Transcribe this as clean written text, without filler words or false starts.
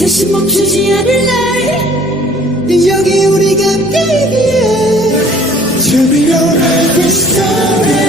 다시 멈추지 않을래. 여기 우리가 함께. To be your every story.